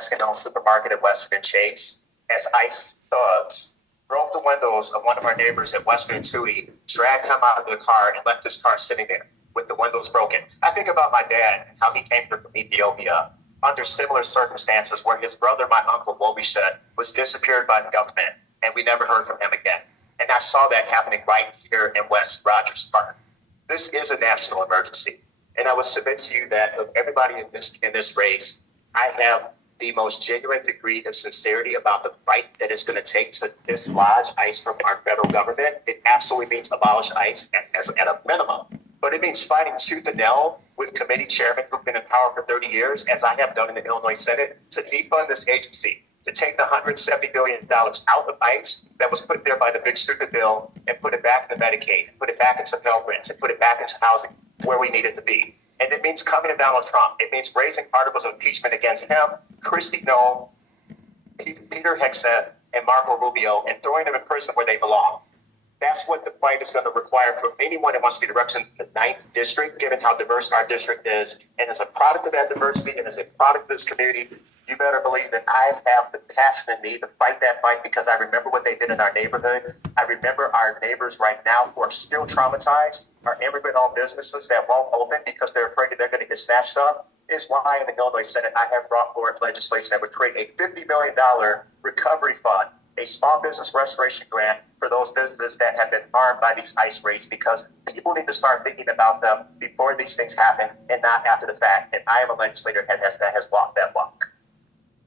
Mexican-owned supermarket at Western and Chase as ICE thugs broke the windows of one of our neighbors at Western and Tui, dragged him out of the car, and left his car sitting there with the windows broken. I think about my dad and how he came from Ethiopia under similar circumstances where his brother, my uncle, Wobishet, was disappeared by the government, and we never heard from him again. And I saw that happening right here in West Rogers Park. This is a national emergency. And I would submit to you that of everybody in this race, I have the most genuine degree of sincerity about the fight that it's going to take to dislodge ICE from our federal government. It absolutely means abolish ICE at a minimum. But it means fighting tooth and nail with committee chairmen who've been in power for 30 years, as I have done in the Illinois Senate, to defund this agency, to take the $170 billion out of ICE that was put there by the big stupid bill and put it back into Medicaid, put it back into Pell Grants, and put it back into housing where we need it to be. And it means coming to Donald Trump. It means raising articles of impeachment against him, Kristi Noem, Peter Hegseth, and Marco Rubio, and throwing them in prison where they belong. That's what the fight is going to require from anyone that wants to be the representative of the 9th district, given how diverse our district is. And as a product of that diversity and as a product of this community, you better believe that I have the passion in me to fight that fight, because I remember what they did in our neighborhood. I remember our neighbors right now who are still traumatized, our immigrant-owned businesses that won't open because they're afraid that they're going to get snatched up. Is why in the Illinois Senate I have brought forward legislation that would create a $50 million recovery fund, a small business restoration grant for those businesses that have been harmed by these ICE raids, because people need to start thinking about them before these things happen and not after the fact. And I am a legislator that has walked that walk.